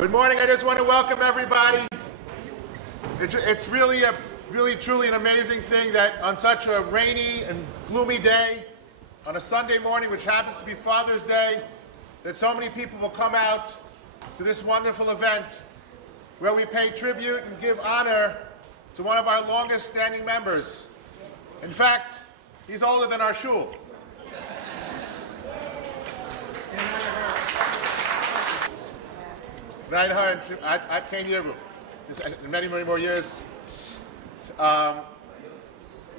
Good morning. I just want to welcome everybody. It's really truly an amazing thing that on such a rainy and gloomy day, on a Sunday morning, which happens to be Father's Day, that so many people will come out to this wonderful event where we pay tribute and give honor to one of our longest standing members. In fact, he's older than our shul. I came here many more years. You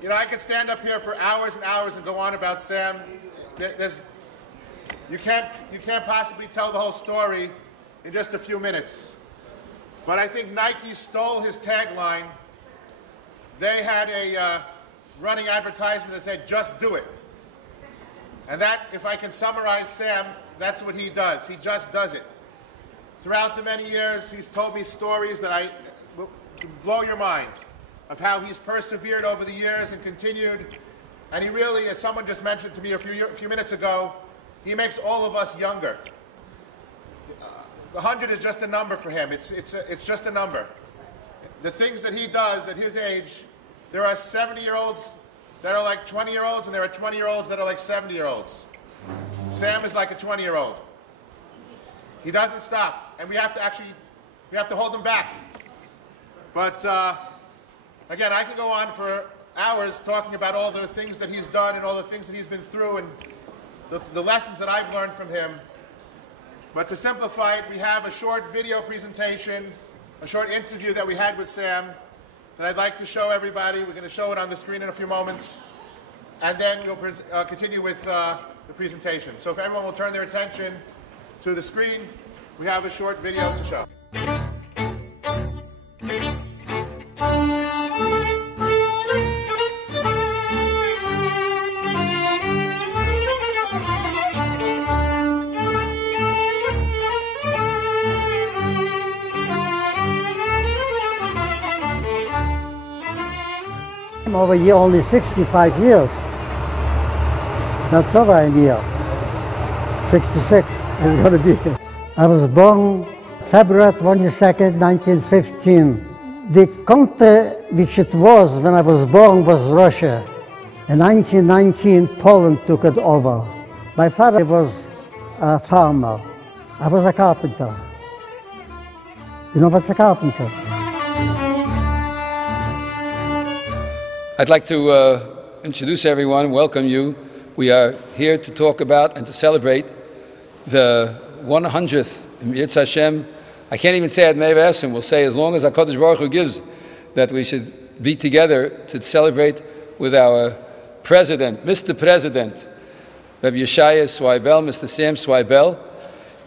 know, I could stand up here for hours and hours and go on about Sam. You can't possibly tell the whole story in just a few minutes. But I think Nike stole his tagline. They had a running advertisement that said, "Just do it." And that, if I can summarize Sam, that's what he does. He just does it. Throughout the many years, he's told me stories that will blow your mind of how he's persevered over the years and continued. And he really, as someone just mentioned to me a few minutes ago, he makes all of us younger. 100 is just a number for him. It's just a number. The things that he does at his age, there are 70-year-olds that are like 20-year-olds, and there are 20-year-olds that are like 70-year-olds. Sam is like a 20-year-old. He doesn't stop, and we have to hold him back. But again, I can go on for hours talking about all the things that he's done and all the things that he's been through and the lessons that I've learned from him. But to simplify it, we have a short video presentation, a short interview that we had with Sam that I'd like to show everybody. We're going to show it on the screen in a few moments, and then we'll continue with the presentation. So if everyone will turn their attention to the screen, we have a short video to show. I'm over here only 65 years. That's over a year. 66 is going to be. I was born February 22nd, 1915. The country which it was when I was born was Russia. In 1919, Poland took it over. My father was a farmer. I was a carpenter. You know what's a carpenter? I'd like to introduce everyone, welcome you. We are here to talk about and to celebrate the 100th Yitz Hashem. I can't even say Admei V'Esrim. We'll say as long as HaKadosh Baruch Hu gives, that we should be together to celebrate with our President, Mr. President, Rabbi Yeshaya Cweibel, Mr. Sam Cweibel.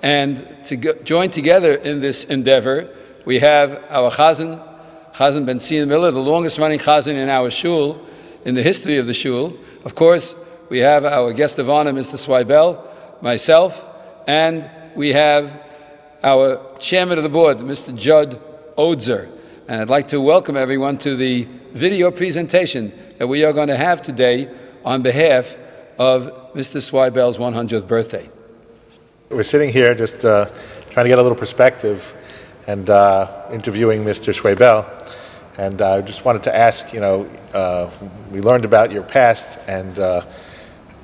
And to join together in this endeavor, we have our Chazan Ben Sion Miller, the longest running Chazan in our shul, in the history of the shul. Of course, we have our guest of honor, Mr. Cweibel, myself, and we have our chairman of the board, Mr. Judd Odzer. And I'd like to welcome everyone to the video presentation that we are going to have today on behalf of Mr. Cweibel's 100th birthday. We're sitting here just trying to get a little perspective and interviewing Mr. Cweibel. And I just wanted to ask, you know, we learned about your past, and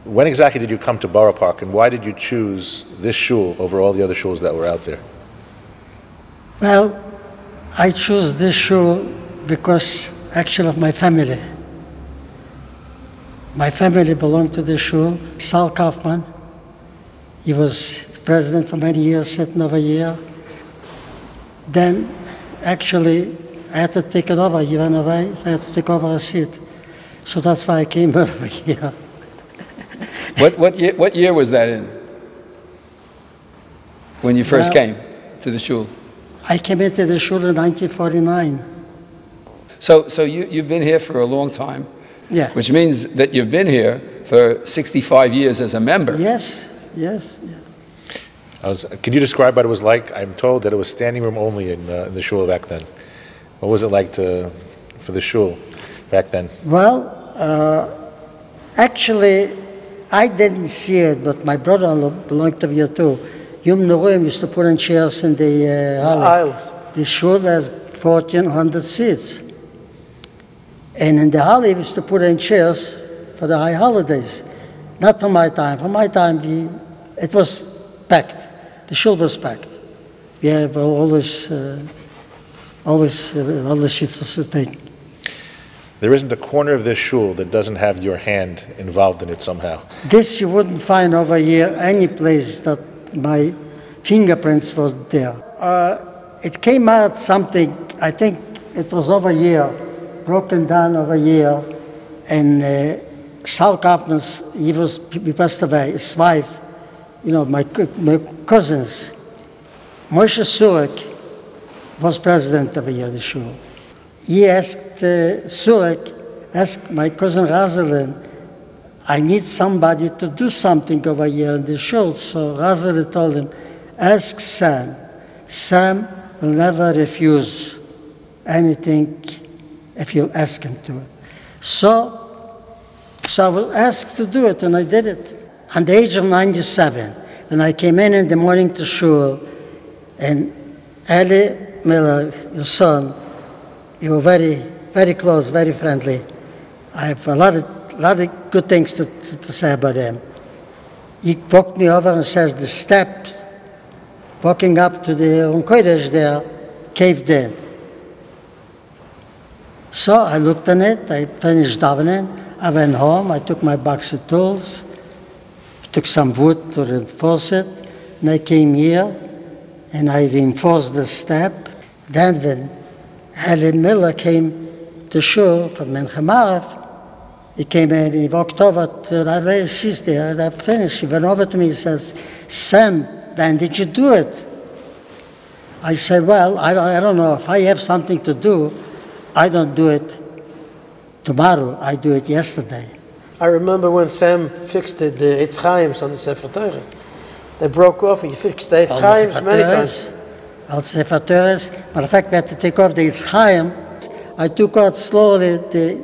when exactly did you come to Borough Park, and why did you choose this shul over all the other shuls that were out there? Well, I chose this shul because actually of my family. My family belonged to this shul. Sal Kaufman, he was the president for many years, sitting over here. Then, actually, I had to take it over. He went away, so I had to take over a seat. So that's why I came over here. What year was that in? When you first came to the shul? I came into the shul in 1949. So you've been here for a long time? Yeah. Which means that you've been here for 65 years as a member. Yes, yes. Yeah. Could you describe what it was like? I'm told that it was standing room only in the shul back then. What was it like for the shul back then? Well, actually, I didn't see it, but my brother-in-law belonged to here too. Yom Noruim used to put in chairs in the aisles. The shul has 1,400 seats. And in the hall, we used to put in chairs for the high holidays. Not for my time. For my time, it was packed. The shul was packed. We have all the seats were taken. There isn't a corner of this shul that doesn't have your hand involved in it somehow. This you wouldn't find over here any place that my fingerprints was there. It came out something, I think it was over here, broken down over here, and Sal Kaufman, he passed away, his wife, you know, my cousins. Moshe Surek was president over here, the shul. He asked Surek, asked my cousin Rosalind, I need somebody to do something over here in the shul. So Rosalind told him, ask Sam. Sam will never refuse anything if you ask him to. So I was asked to do it, and I did it. At the age of 97, when I came in the morning to shul, and Eli Miller, your son, you were very, very close, very friendly. I have a lot of good things to say about him. He walked me over and says the steps walking up to the Kodesh there caved in. So I looked on it, I finished davening, I went home, I took my box of tools, took some wood to reinforce it, and I came here and I reinforced the step. Then when Helen Miller came to shul from Menchemarav, he came in, he walked over to Rabbi, she's there, I finished. He went over to me, he says, Sam, when did you do it? I said, well, I don't know, if I have something to do, I don't do it tomorrow, I do it yesterday. I remember when Sam fixed the Eitz Chaims on the Sefer Torah. They broke off and he fixed the Eitz Chaims many times. Al Sefer Torah, matter of fact, we had to take off the Eitz Chaim. I took out slowly the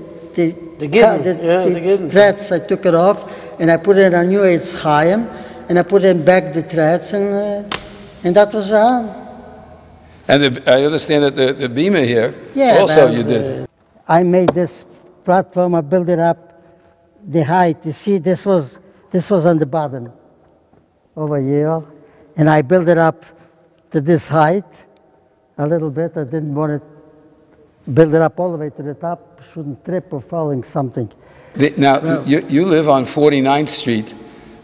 threads, I took it off, and I put in a new Eitz Chaim, and I put in back the threads, and that was around. And I understand that the beamer here, also you did. I made this platform, I built it up, the height. You see, this was on the bottom, over here, and I built it up to this height a little bit. I didn't want to build it up all the way to the top, shouldn't trip or falling something. Now, you live on 49th Street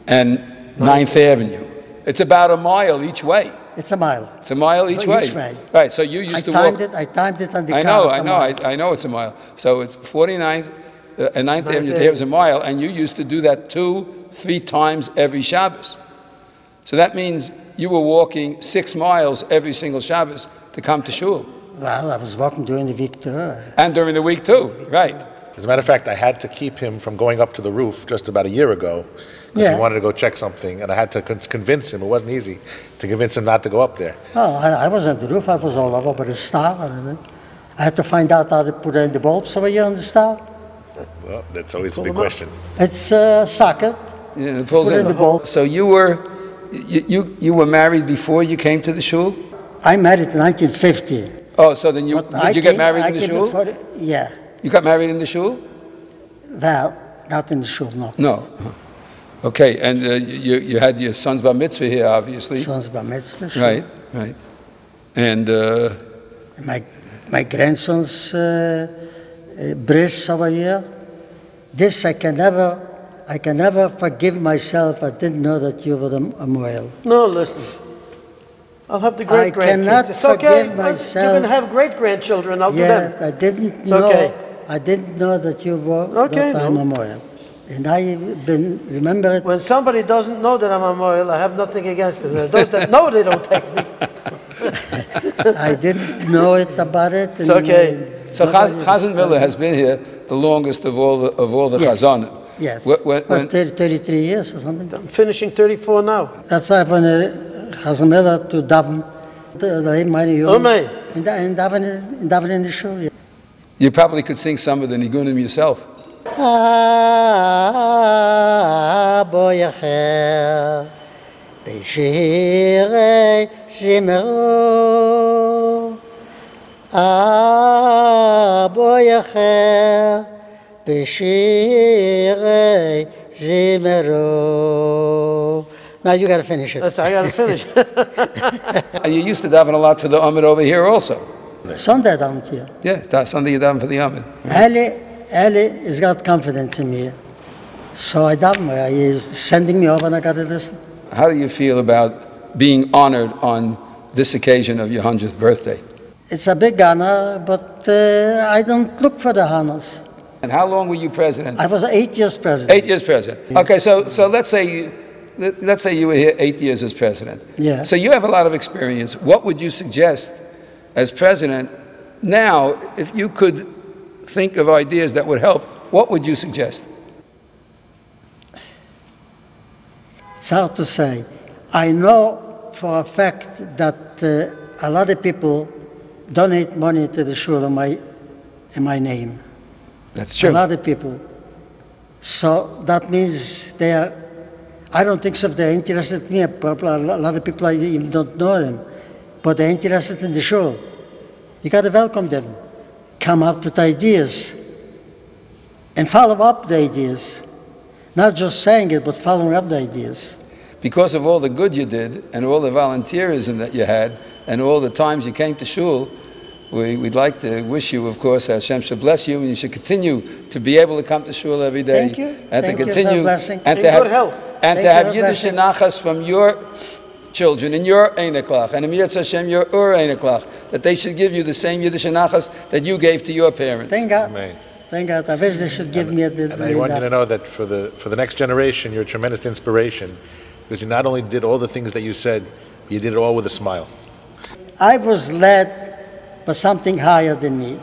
and 9th Avenue. It's about a mile each way. It's a mile. It's a mile each way. Right, so you used to walk. I timed it on the I know it's a mile. So it's 49th and 9th Avenue, there was a mile, and you used to do that 2-3 times every Shabbos. So that means you were walking 6 miles every single Shabbos to come to shul. Well, I was walking during the week too. And during the week too, right. As a matter of fact, I had to keep him from going up to the roof just about a year ago because he wanted to go check something, and I had to convince him. It wasn't easy to convince him not to go up there. Oh, I was on the roof. I was all over by the star. I had to find out how to put in the bulbs over here on the star. Well, that's always a big question. It's a socket. Yeah, it pulls put in the bulb. So you were married before you came to the shul? I married in 1950. Oh, so then did you get married in the shul? Yeah. You got married in the shul? Well, not in the shul, no. No. Okay, and you had your son's bar mitzvah here, obviously. Son's bar mitzvah, sure. Right, right. And my grandson's bris over here. This I can never forgive myself. I didn't know that you were a Moel. No, listen. I'll have the great-grandkids. It's okay. Myself. You can have great-grandchildren. I'll do them. I didn't it's know. Okay. I didn't know that you were that I'm a Moel. And remember it. When somebody doesn't know that I'm a Moel, I have nothing against them. Those that know, they don't take me. I didn't know it about it. It's okay. So Chazan Miller has been here the longest of all the Chazanim. Yes. When 33 years or something. I'm finishing 34 now. That's why I want Chazan Miller to daven. And daven in the shul. Yeah. You probably could sing some of the Nigunim yourself. Boy acher, בשירי זמרו, אבו יחר בשירי זמרו. Now you got to finish it. That's I got to finish. You used to daven a lot for the Amid over here also. Sunday down here. Yeah, Sunday you daven for the Amid. Eli has got confidence in me. So I daven. He's sending me over and I got to listen. How do you feel about being honored on this occasion of your 100th birthday? It's a big honor, but I don't look for the honors. And how long were you president? I was 8 years president. 8 years president. Okay, so let's say you were here 8 years as president. Yeah. So you have a lot of experience. What would you suggest as president now, if you could think of ideas that would help, what would you suggest? It's hard to say. I know for a fact that a lot of people donate money to the shul in my name. That's true. A lot of people. So that means they are, I don't think so if they're interested in me. A lot of people I even don't know them, but they're interested in the shul. You got to welcome them. Come up with ideas and follow up the ideas. Not just saying it, but following up the ideas. Because of all the good you did and all the volunteerism that you had and all the times you came to shul, we'd like to wish you, of course, Hashem should bless you, and you should continue to be able to come to shul every day. Thank you. And Thank to continue you for blessing. and In to have good health. and Thank to have you for Yiddish blessing. nachas from your children in your Eineklach and Emir Hashem your Ur Eineklach, that they should give you the same Yiddish nachas that you gave to your parents. Thank God. Amen. Thank God. I wish they should give me a And I want you to know that for the next generation, you're a tremendous inspiration, because you not only did all the things that you said, you did it all with a smile. I was led by something higher than me.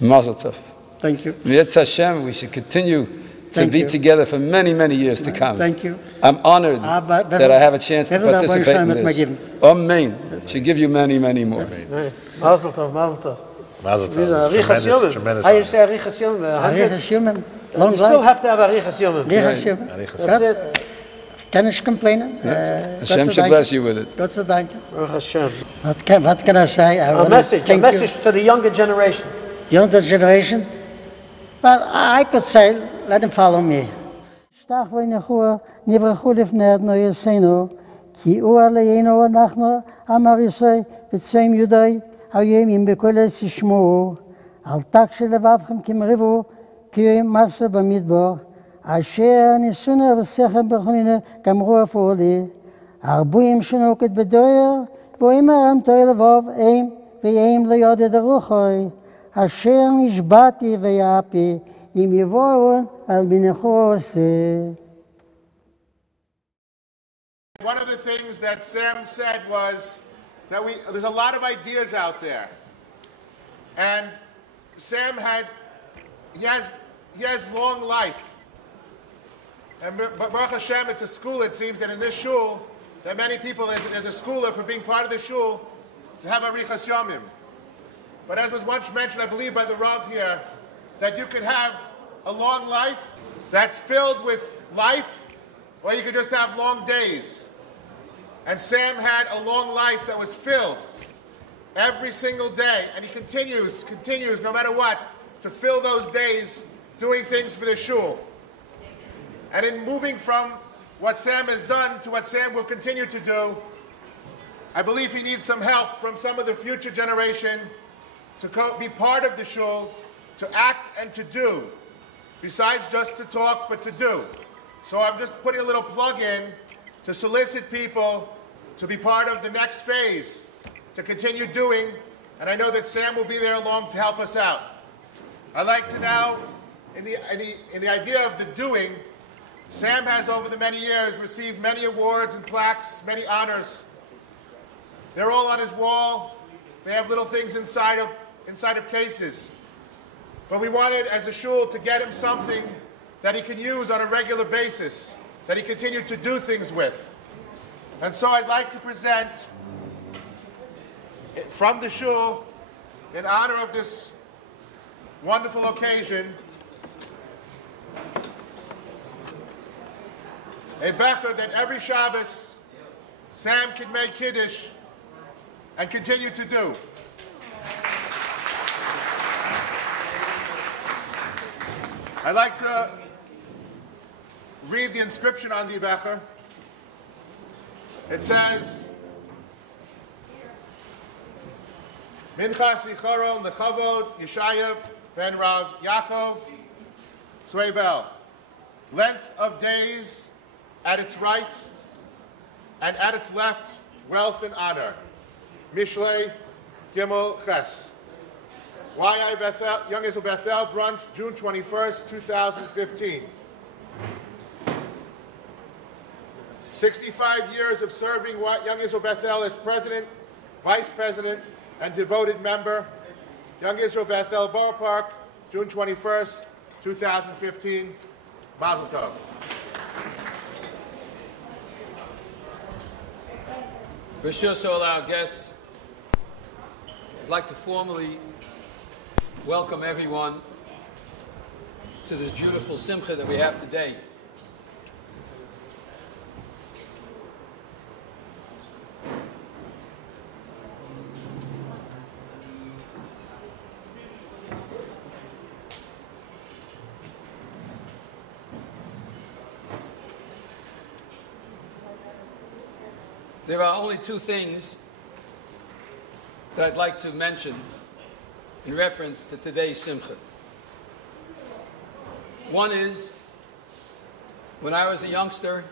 Mazel tov. Thank you. Yetz Hashem, we should continue to Thank be you. together for many, many years to come. Thank you. I'm honored that I have a chance to participate in this. Amen. Should give you many, many more. Mazel tov, mazel tov. Mazel tov. Arichas Yomim. Tremendous How you honor. say Arichas Yomim? Arichas Yomim. Long You still life. have to have Arichas Yomim. Arichas Yomim. That's it. Can I complain? Hashem should bless you with it. God sei Dank. Baruch Hashem. What can I say? A message to the younger generation. The younger generation? Well, I could say, let them follow me. אשר ניסונה ושכל בכוננה גמרו אפור לי, הרבויים שנוקת בדויר, ואומרם תוהי לבוב, איים ואיים לא יודעת הרוחוי, אשר נשבעתי ויעפי, אם יבואו על מנחו עושה. One of the things that Sam said was that there's a lot of ideas out there. And Sam he has long life. And Baruch Hashem, it's a school, it seems, that in this shul, that many people, there's a schooler for being part of the shul to have Arichas Yomim. But as was once mentioned, I believe by the Rav here, that you could have a long life that's filled with life, or you could just have long days. And Sam had a long life that was filled every single day, and he continues, no matter what, to fill those days doing things for the shul. And in moving from what Sam has done to what Sam will continue to do, I believe he needs some help from some of the future generation to be part of the shul, to act and to do, besides just to talk, but to do. So I'm just putting a little plug in to solicit people to be part of the next phase, to continue doing, and I know that Sam will be there along to help us out. I'd like to now, in the idea of the doing, Sam has over the many years received many awards and plaques, many honors. They're all on his wall. They have little things inside of cases. But we wanted, as a shul, to get him something that he can use on a regular basis, that he continued to do things with. And so I'd like to present from the shul, in honor of this wonderful occasion, a becher that every Shabbos Sam can make Kiddush and continue to do. I'd like to read the inscription on the becher. It says, Minchas Zicharon Lechavod Yeshaya ben Rav Yaakov Cweibel. Length of days at its right and at its left, wealth and honor. Mishlei Gimel Ches. YI Bethel, Young Israel Bethel brunch, June 21st, 2015. 65 years of serving Young Israel Bethel as president, vice president, and devoted member. Young Israel Bethel Borough Park, June 21st, 2015. Mazel Tov. Rishus, all our guests, I'd like to formally welcome everyone to this beautiful simcha that we have today. There are only two things that I'd like to mention in reference to today's simcha. One is, when I was a youngster,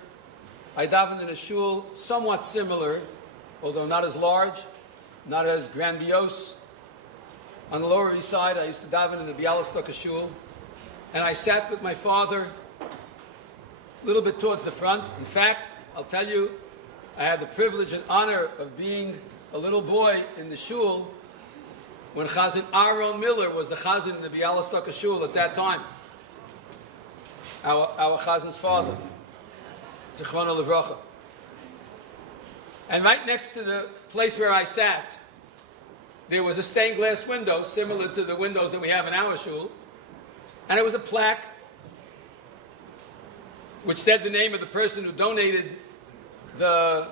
I davened in a shul somewhat similar, although not as large, not as grandiose. On the Lower East Side, I used to daven in the Bialystok shul, and I sat with my father a little bit towards the front. In fact, I'll tell you, I had the privilege and honor of being a little boy in the shul when Chazan Aaron Miller was the Chazan in the Bialystok shul at that time. Our Chazan's father, Zichrono Livracha. And right next to the place where I sat, there was a stained glass window similar to the windows that we have in our shul, and there was a plaque which said the name of the person who donated the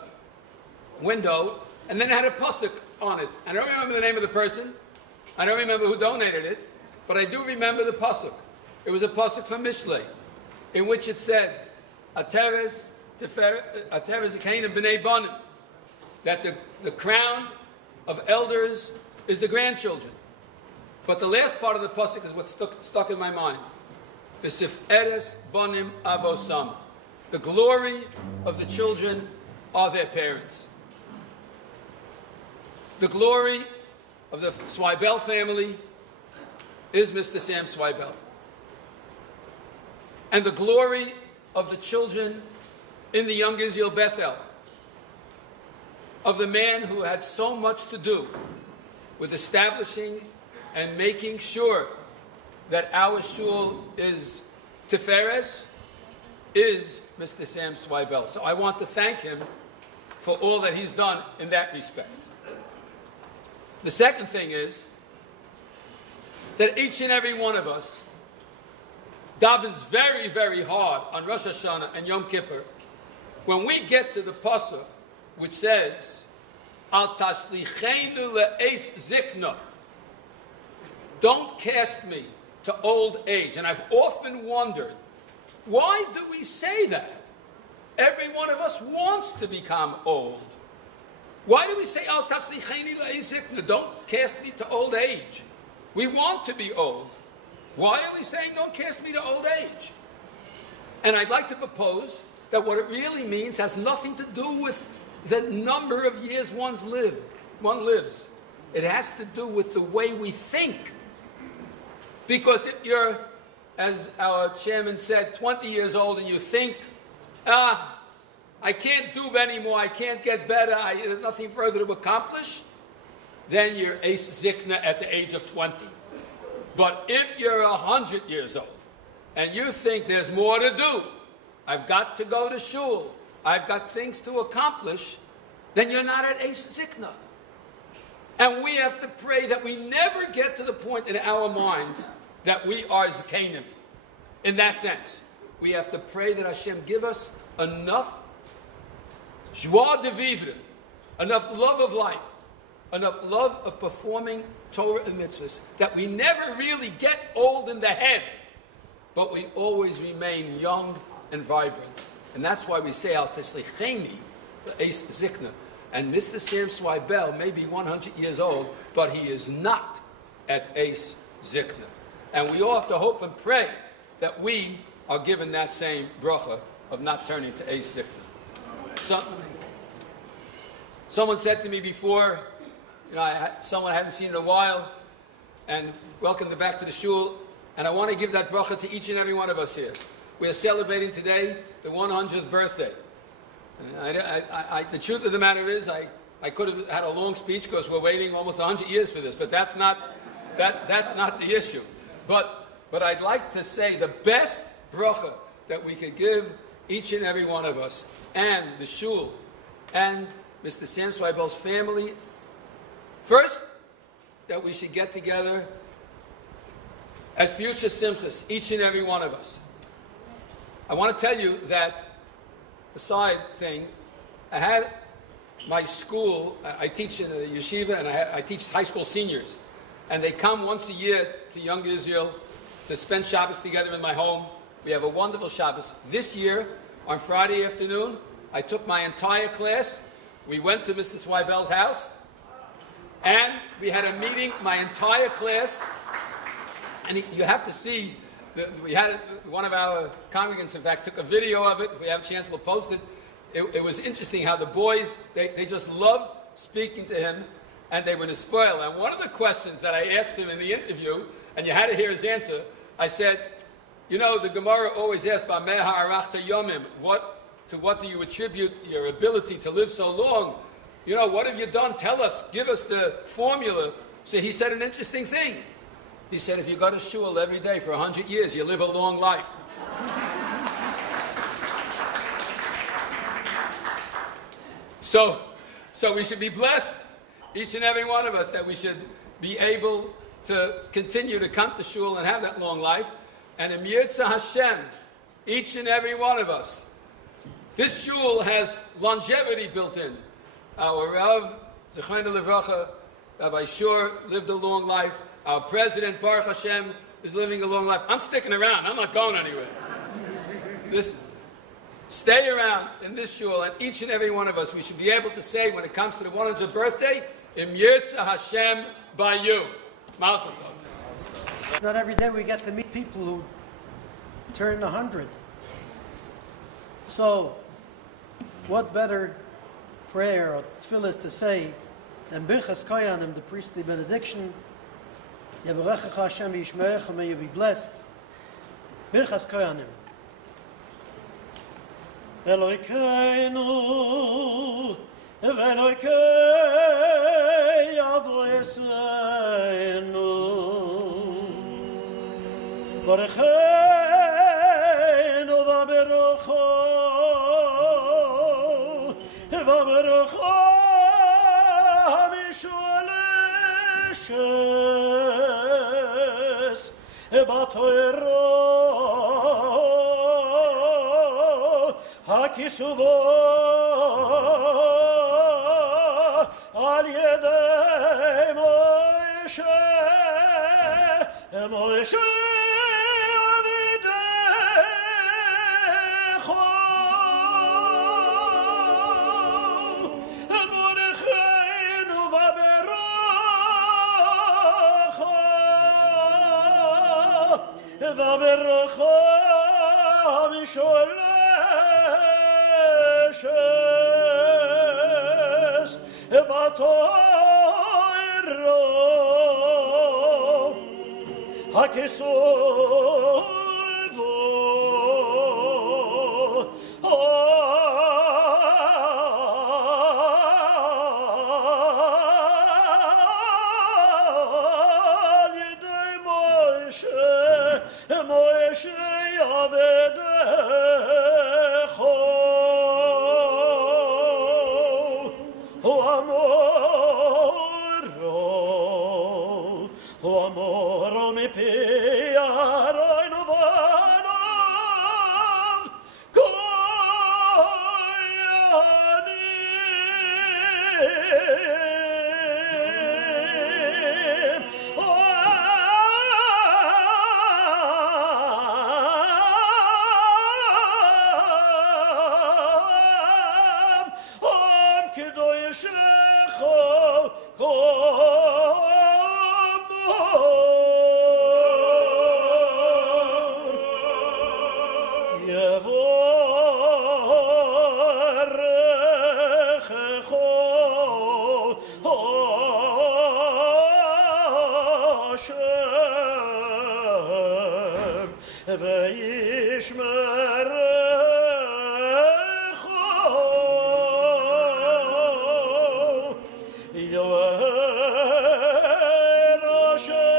window, and then it had a pasuk on it. I don't remember the name of the person. I don't remember who donated it, but I do remember the pasuk. It was a pasuk from Mishlei, in which it said, "Ateres Zikanim b'nei banim," that the crown of elders is the grandchildren. But the last part of the pasuk is what stuck in my mind. V'sif'eres banim avosam. The glory of the children are their parents. The glory of the Cweibel family is Mr. Sam Cweibel. And the glory of the children in the Young Israel Bethel, of the man who had so much to do with establishing and making sure that our shul is Tiferes, is Mr. Sam Cweibel. So I want to thank him for all that he's done in that respect. The second thing is that each and every one of us davens very, very hard on Rosh Hashanah and Yom Kippur when we get to the pasuk which says, Al taslichenu le'es zikna. Don't cast me to old age. And I've often wondered, why do we say that? Every one of us wants to become old. Why do we say, Al taslicheni le'es zikna? Don't cast me to old age. We want to be old. Why are we saying, don't cast me to old age? And I'd like to propose that what it really means has nothing to do with the number of years one lives. It has to do with the way we think. Because if you're, as our chairman said, 20 years old and you think, I can't do anymore, I can't get better, there's nothing further to accomplish, then you're Eis Zikna at the age of 20. But if you're 100 years old and you think there's more to do, I've got to go to shul, I've got things to accomplish, then you're not at Eis Zikna. And we have to pray that we never get to the point in our minds that we are Zikanim. In that sense, we have to pray that Hashem give us enough joie de vivre, enough love of life, enough love of performing Torah and mitzvahs, that we never really get old in the head, but we always remain young and vibrant. And that's why we say Al Teshlicheni, the Eis Zikna. And Mr. Sam Cweibel may be 100 years old, but he is not at Eis Zikna. And we all have to hope and pray that we are given that same bracha of not turning to Eis Zikna. Someone said to me before, someone I hadn't seen in a while, and welcomed them back to the shul, and I want to give that bracha to each and every one of us here. We are celebrating today the 100th birthday. The truth of the matter is, I could have had a long speech because we're waiting almost 100 years for this, but that's not the issue. But I'd like to say the best bracha that we could give each and every one of us, and the shul, and Mr. Sam Cweibel's family. First, that we should get together at future simchas, each and every one of us. I want to tell you that, a side thing, I had my school, I teach in a yeshiva, and I teach high school seniors. And they come once a year to Young Israel to spend Shabbos together in my home. We have a wonderful Shabbos. This year, on Friday afternoon, I took my entire class. We went to Mr. Cweibel's house, and we had a meeting, my entire class. And you have to see, we had one of our congregants, in fact, took a video of it. If we have a chance, we'll post it. It was interesting how the boys, they just loved speaking to him, and they were spoiled. And one of the questions that I asked him in the interview, and you had to hear his answer, I said, the Gemara always asks, Bameh ha'arachta yomim, to what do you attribute your ability to live so long? What have you done? Tell us, give us the formula. So he said an interesting thing. He said, if you go to shul every day for 100 years, you live a long life. So we should be blessed, each and every one of us, that we should be able to continue to come to shul and have that long life. And in Yirtzeh Hashem, each and every one of us, this shul has longevity built in. Our Rav, Zechayna Levracha, Rabbi Shur, lived a long life. Our president, Baruch Hashem, is living a long life. I'm sticking around. I'm not going anywhere. Stay around in this shul, and each and every one of us, we should be able to say, when it comes to the 100th birthday, Im Yirtzeh Hashem by you. Mazel tov. It's not every day we get to meet people who turn 100. So, what better prayer or tefillah to say than Birchas Koyanim, the priestly benediction? Yevarechecha Hashem v'yishmerecha, may you be blessed. Birchas Koyanim. Elokeinu v'Elokei Avoseinu Barecheinu v'Berocho v'Berocho Misholeches Batoiro Hakisuvo Al Yedei Moshe Moshe Avidecho Borecheinu V'Berocho Misholeches Batoiro Hakesuvo Al Yedei Moshe Moshe Avedecho Amoro mi piaroin vanov Hashem v'yishmerecho Yoer Hashem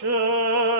Hashem